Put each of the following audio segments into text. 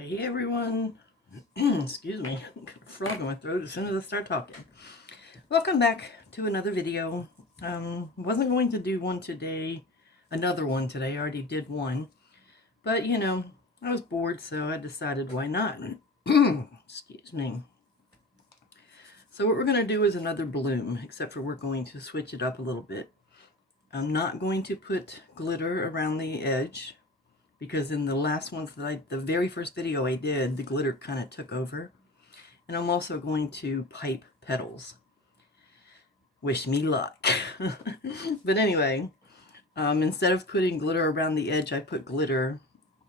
Hey everyone, excuse me, I've got a frog in my throat as soon as I start talking. Welcome back to another video. Wasn't going to do one today, another one today, I already did one. But you know, I was bored, so I decided why not. Excuse me. So what we're going to do is another bloom, except for we're going to switch it up a little bit. I'm not going to put glitter around the edge, because in the last ones that the very first video I did, the glitter kind of took over. And I'm also going to pipe petals. Wish me luck. But anyway, instead of putting glitter around the edge, I put glitter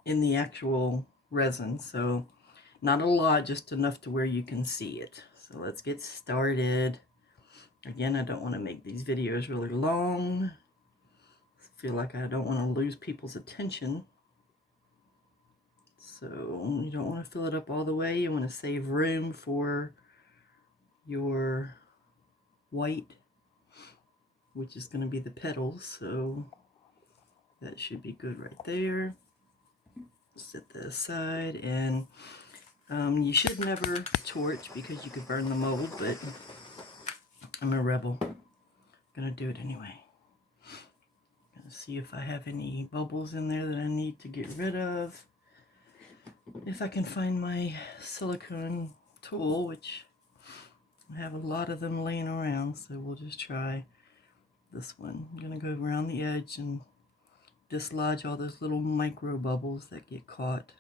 in the actual resin. So not a lot, just enough to where you can see it. So let's get started. Again, I don't want to make these videos really long. I feel like I don't want to lose people's attention. So you don't want to fill it up all the way. You want to save room for your white, which is going to be the petals. So that should be good right there. Set that aside. And you should never torch because you could burn the mold, but I'm a rebel. I'm going to do it anyway. Going to see if I have any bubbles in there that I need to get rid of. If I can find my silicone tool, which I have a lot of them laying around, so we'll just try this one. I'm going to go around the edge and dislodge all those little micro bubbles that get caught.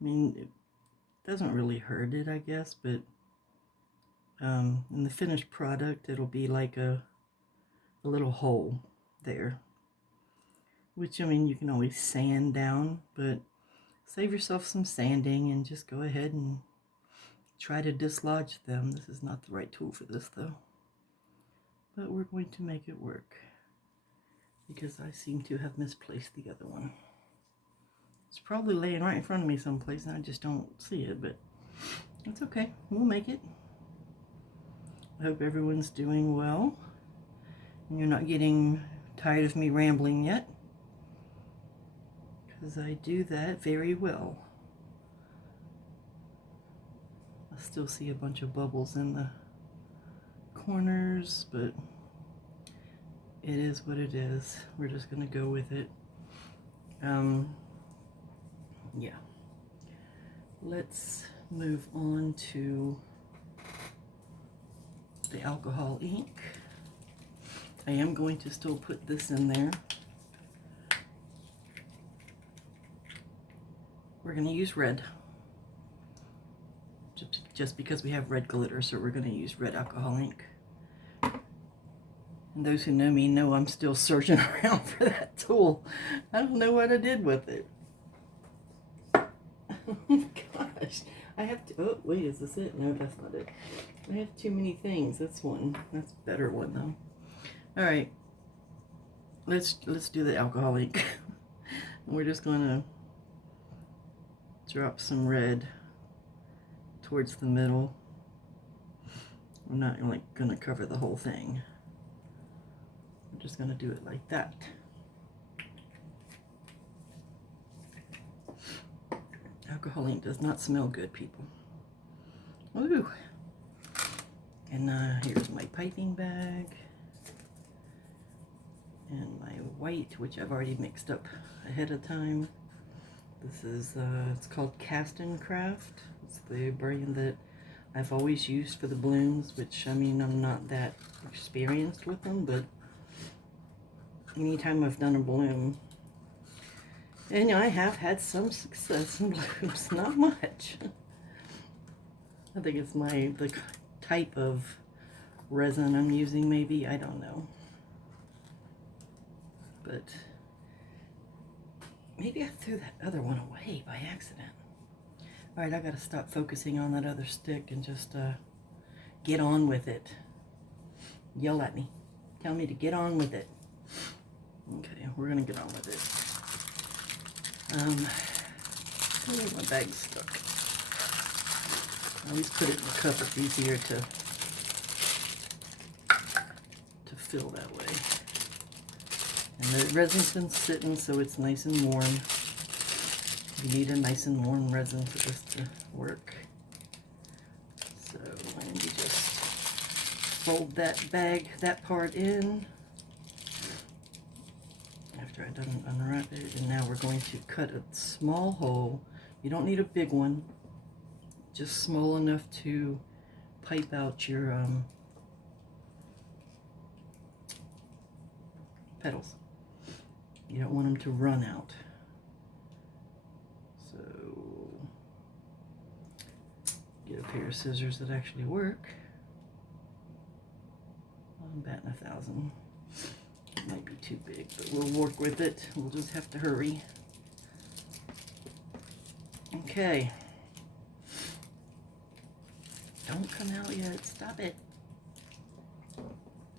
I mean, it doesn't really hurt it, I guess, but in the finished product, it'll be like a little hole there. Which, I mean, you can always sand down, but save yourself some sanding and just go ahead and try to dislodge them. This is not the right tool for this, though. But we're going to make it work, because I seem to have misplaced the other one. It's probably laying right in front of me someplace, and I just don't see it, but it's okay. We'll make it. I hope everyone's doing well, and you're not getting tired of me rambling yet, because I do that very well. I still see a bunch of bubbles in the corners, but it is what it is. We're just going to go with it. Yeah. Let's move on to the alcohol ink. I am going to still put this in there. We're going to use red, just because we have red glitter, so we're going to use red alcohol ink. And those who know me know I'm still searching around for that tool. I don't know what I did with it. Oh my gosh. I have to, oh wait, is this it? No, that's not it. I have too many things. That's one. That's a better one though. Alright. Let's do the alcohol ink. We're just gonna drop some red towards the middle. I'm not like gonna cover the whole thing. I'm just gonna do it like that. Alcohol ink does not smell good, people. Ooh. And here's my piping bag. And my white, which I've already mixed up ahead of time. This is, it's called Craft. It's the brand that I've always used for the blooms, which, I mean, I'm not that experienced with them, but anytime I've done a bloom, and I have had some success in blooms, not much. I think it's the type of resin I'm using, maybe, I don't know. But maybe I threw that other one away by accident. Alright, I gotta stop focusing on that other stick and just get on with it. Yell at me. Tell me to get on with it. Okay, we're gonna get on with it. Oh, my bag's stuck. I always put it in the cup. It's easier to fill that way. And And the resin's been sitting, so it's nice and warm. You need a nice and warm resin for this to work. So let me just fold that part in after I done unwrap it. And now we're going to cut a small hole. You don't need a big one, just small enough to pipe out your petals. You don't want them to run out. So get a pair of scissors that actually work. I'm batting 1,000. It might be too big, but we'll work with it. We'll just have to hurry. Okay. Don't come out yet. Stop it.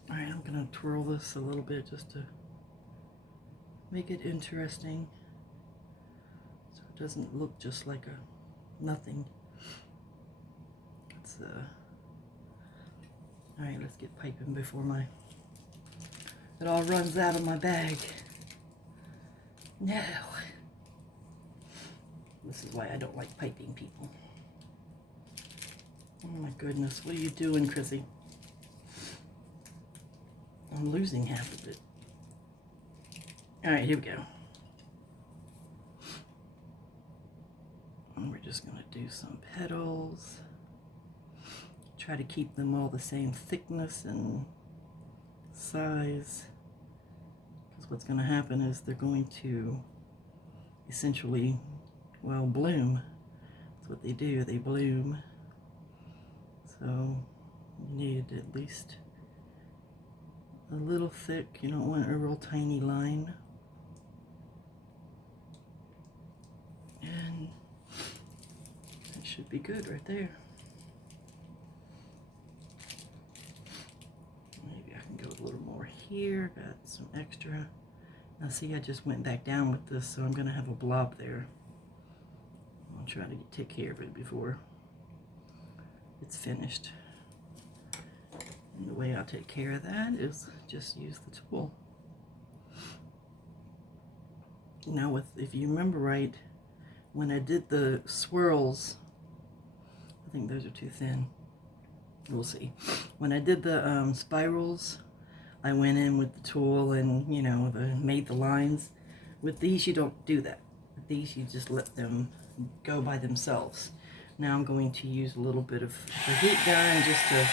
Alright, I'm going to twirl this a little bit just to make it interesting, so it doesn't look just like a nothing. It's alright, let's get piping before it all runs out of my bag. No. This is why I don't like piping people. Oh my goodness, what are you doing, Chrissy? I'm losing half of it. Alright, here we go. And we're just going to do some petals. Try to keep them all the same thickness and size. Because what's going to happen is they're going to essentially, well, bloom. That's what they do, they bloom. So you need at least a little thick. You don't want a real tiny line. And that should be good right there. Maybe I can go a little more here. Got some extra. Now see, I just went back down with this, so I'm going to have a blob there. I'll try to take care of it before it's finished. And the way I'll take care of that is just use the tool. Now if you remember right, when I did the swirls, I think those are too thin. We'll see. When I did the spirals, I went in with the tool and, you know, made the lines. With these, you don't do that. With these, you just let them go by themselves. Now I'm going to use a little bit of the heat gun just to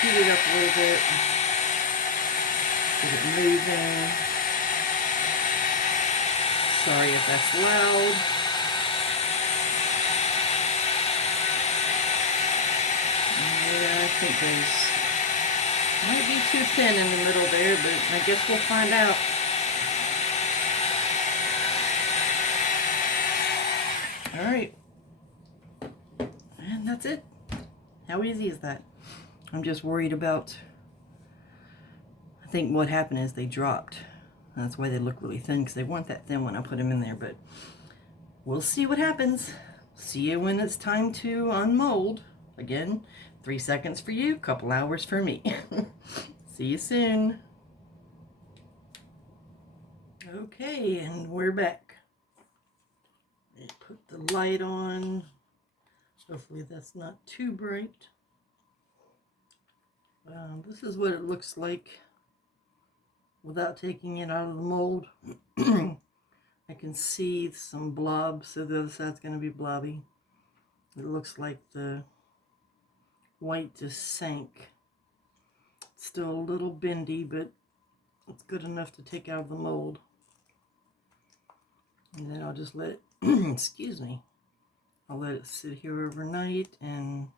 heat it up a little bit. Get it moving. Sorry if that's loud. Yeah, I think those might be too thin in the middle there, but I guess we'll find out. Alright. And that's it. How easy is that? I'm just worried about, I think what happened is they dropped. That's why they look really thin, because they weren't that thin when I put them in there, but we'll see what happens. See you when it's time to unmold. Again, 3 seconds for you, couple hours for me. See you soon. Okay, and we're back. Put the light on. Hopefully that's not too bright. This is what it looks like without taking it out of the mold. I can see some blobs, so the other side's going to be blobby. It looks like the white just sank. It's still a little bendy, but it's good enough to take out of the mold. And then I'll just let it, excuse me, I'll let it sit here overnight and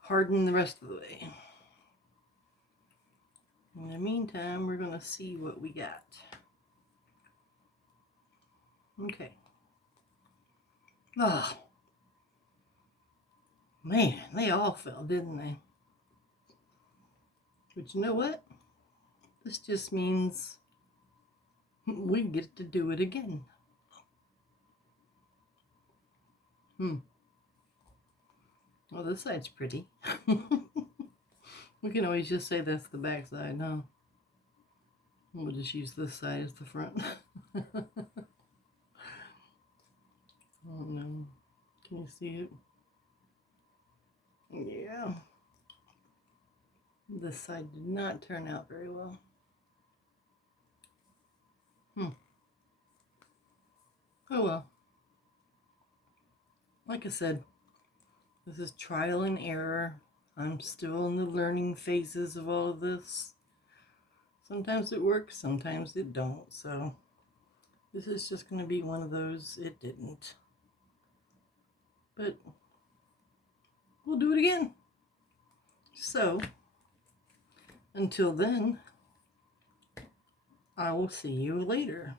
harden the rest of the way. In the meantime, we're going to see what we got. Okay. Oh, man, they all fell, didn't they? But you know what? This just means we get to do it again. Well, this side's pretty. We can always just say that's the back side, huh? We'll just use this side as the front. Oh no. Can you see it? Yeah. This side did not turn out very well. Oh well. Like I said, this is trial and error. I'm still in the learning phases of all of this. Sometimes it works, sometimes it don't. So this is just going to be one of those it didn't. But we'll do it again. So until then, I will see you later.